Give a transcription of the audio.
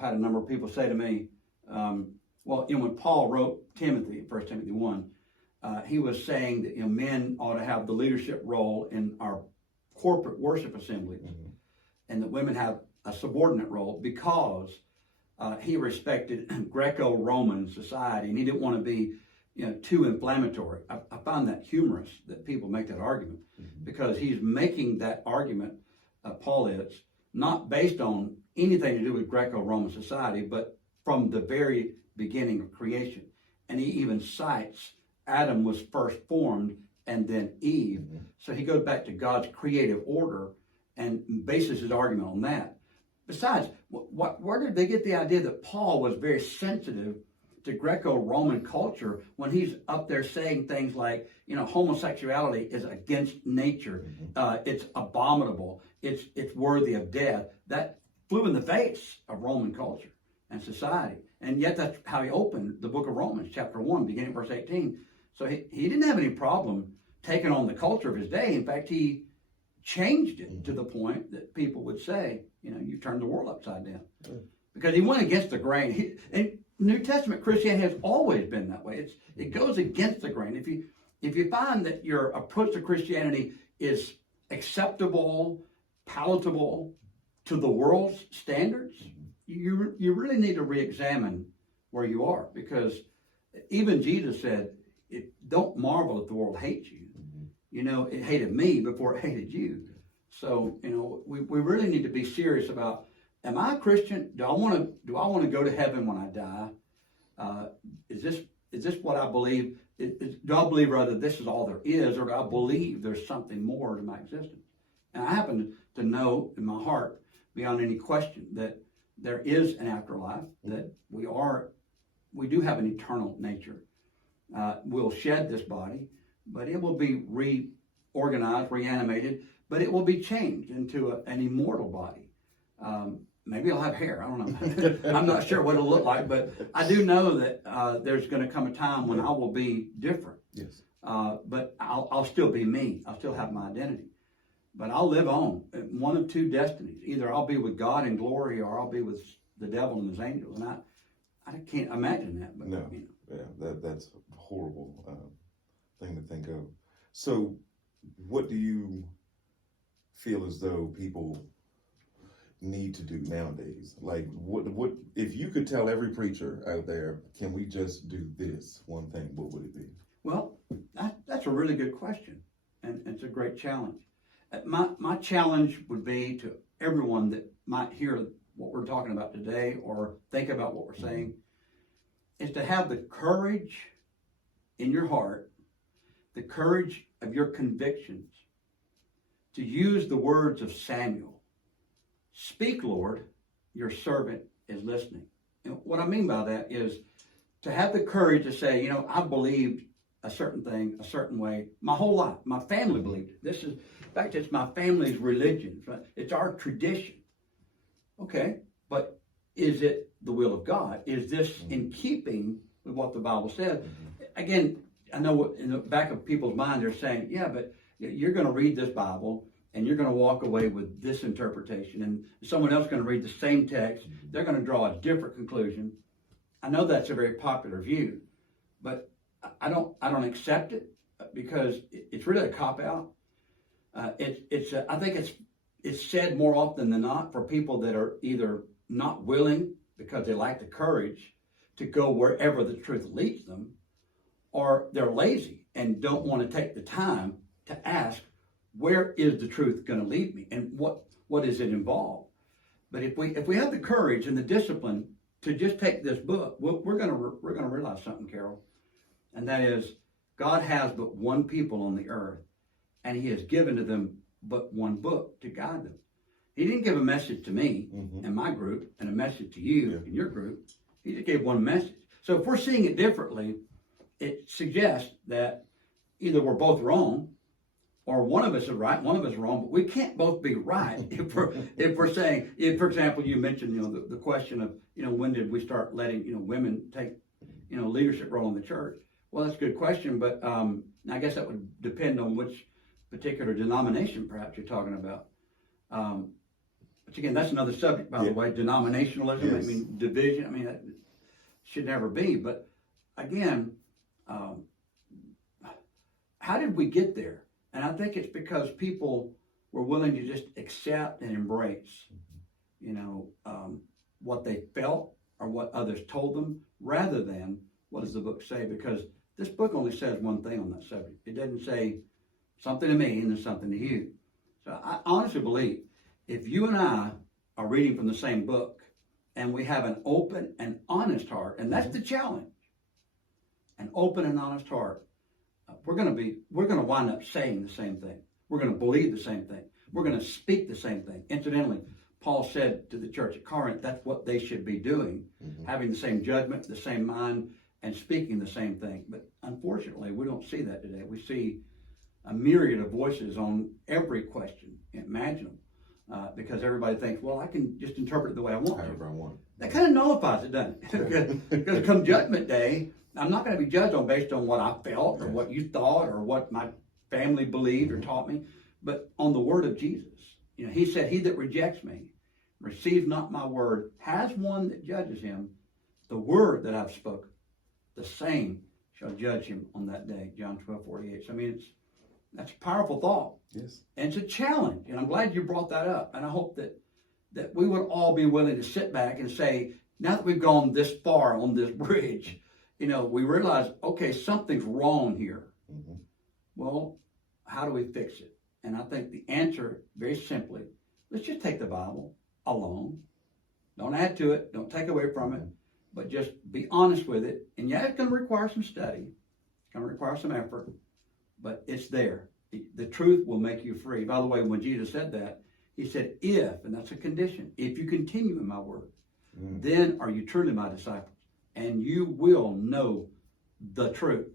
had a number of people say to me, well, when Paul wrote Timothy, 1 Timothy 1, he was saying that men ought to have the leadership role in our corporate worship assemblies, and that women have a subordinate role because he respected Greco-Roman society, and he didn't want to be too inflammatory. I find that humorous that people make that argument, because he's making that argument, Paul is, not based on anything to do with Greco-Roman society, but from the very beginning of creation. And he even cites Adam was first formed and then Eve. So he goes back to God's creative order and bases his argument on that. Besides, where did they get the idea that Paul was very sensitive to Greco-Roman culture when he's up there saying things like, homosexuality is against nature, it's abominable, it's worthy of death? That flew in the face of Roman culture and society. And yet that's how he opened the book of Romans, chapter 1, beginning verse 18. So he didn't have any problem taking on the culture of his day. In fact, he changed it to the point that people would say, you turned the world upside down. Because he went against the grain. And New Testament Christianity has always been that way. It goes against the grain. If you find that your approach to Christianity is acceptable, palatable to the world's standards, you really need to re-examine where you are. Because even Jesus said, don't marvel if the world hates you. It hated me before it hated you. So, we really need to be serious about, am I a Christian? Do I want to go to heaven when I die? Is this what I believe? Do I believe rather this is all there is, or do I believe there's something more to my existence? And I happen to know in my heart, beyond any question, that there is an afterlife, that we do have an eternal nature. We'll shed this body, but it will be reorganized, reanimated, but it will be changed into an immortal body. Maybe I'll have hair. I don't know. I'm not sure what it'll look like, but I do know that there's going to come a time when I will be different. Yes. But I'll still be me. I'll still have my identity. But I'll live on one of two destinies. Either I'll be with God in glory, or I'll be with the devil and his angels. And I can't imagine that. But, no. Yeah, that's a horrible thing to think of. So what do you feel as though people need to do nowadays? Like, what if you could tell every preacher out there, can we just do this one thing, what would it be? Well, that's a really good question, and it's a great challenge. My challenge would be to everyone that might hear what we're talking about today or think about what we're saying, is to have the courage in your heart, the courage of your convictions, to use the words of Samuel. Speak, Lord, your servant is listening. And what I mean by that is to have the courage to say, I believed a certain thing, a certain way, my whole life. My family believed it. In fact, it's my family's religion. It's our tradition. Okay, but is it the will of God? Is this in keeping with what the Bible says? Again, I know in the back of people's mind they're saying, yeah, but you're going to read this Bible and you're going to walk away with this interpretation, and someone else is going to read the same text. They're going to draw a different conclusion. I know that's a very popular view, but I don't accept it, because it's really a cop-out. I think it's said more often than not for people that are either not willing because they lack the courage to go wherever the truth leads them, or they're lazy and don't want to take the time to ask, where is the truth going to lead me, and what does it involve? But if we have the courage and the discipline to just take this book, we're going to realize something, Carol, and that is God has but one people on the earth, and He has given to them but one book to guide them. He didn't give a message to me and my group and a message to you and your group. He just gave one message. So if we're seeing it differently, it suggests that either we're both wrong, or one of us is right, one of us is wrong, but we can't both be right if we're saying, for example, you mentioned, the question of, when did we start letting, women take, leadership role in the church? Well, that's a good question, but I guess that would depend on which particular denomination perhaps you're talking about. which again, that's another subject, by the Yeah. way, denominationalism, Yes. I mean, division, I mean, that should never be, but again, how did we get there? And I think it's because people were willing to just accept and embrace, you know, what they felt or what others told them, rather than what does the book say? Because this book only says one thing on that subject. It doesn't say something to me and then something to you. So I honestly believe if you and I are reading from the same book and we have an open and honest heart, and that's the challenge, an open and honest heart, we're going to wind up saying the same thing. We're going to believe the same thing. We're going to speak the same thing. Incidentally, Paul said to the church at Corinth, that's what they should be doing, having the same judgment, the same mind, and speaking the same thing. But unfortunately, we don't see that today. We see a myriad of voices on every question imaginable, because everybody thinks, well, I can just interpret it the way I want However I to. want. That kind of nullifies it, doesn't it? Because come judgment day, I'm not going to be judged on based on what I felt or what you thought or what my family believed or taught me, but on the word of Jesus. You know, he said, he that rejects me, receives not my word, has one that judges him. The word that I've spoken, the same shall judge him on that day. John 12:48. So I mean, that's a powerful thought. Yes. And it's a challenge. And I'm glad you brought that up. And I hope that we would all be willing to sit back and say, now that we've gone this far on this bridge, you know, we realize, okay, something's wrong here. Well, how do we fix it? And I think the answer, very simply, let's just take the Bible alone. Don't add to it. Don't take away from it. But just be honest with it. And yeah, it's going to require some study. It's going to require some effort. But it's there. The truth will make you free. By the way, when Jesus said that, he said, if, and that's a condition, if you continue in my word, then are you truly my disciples. And you will know the truth.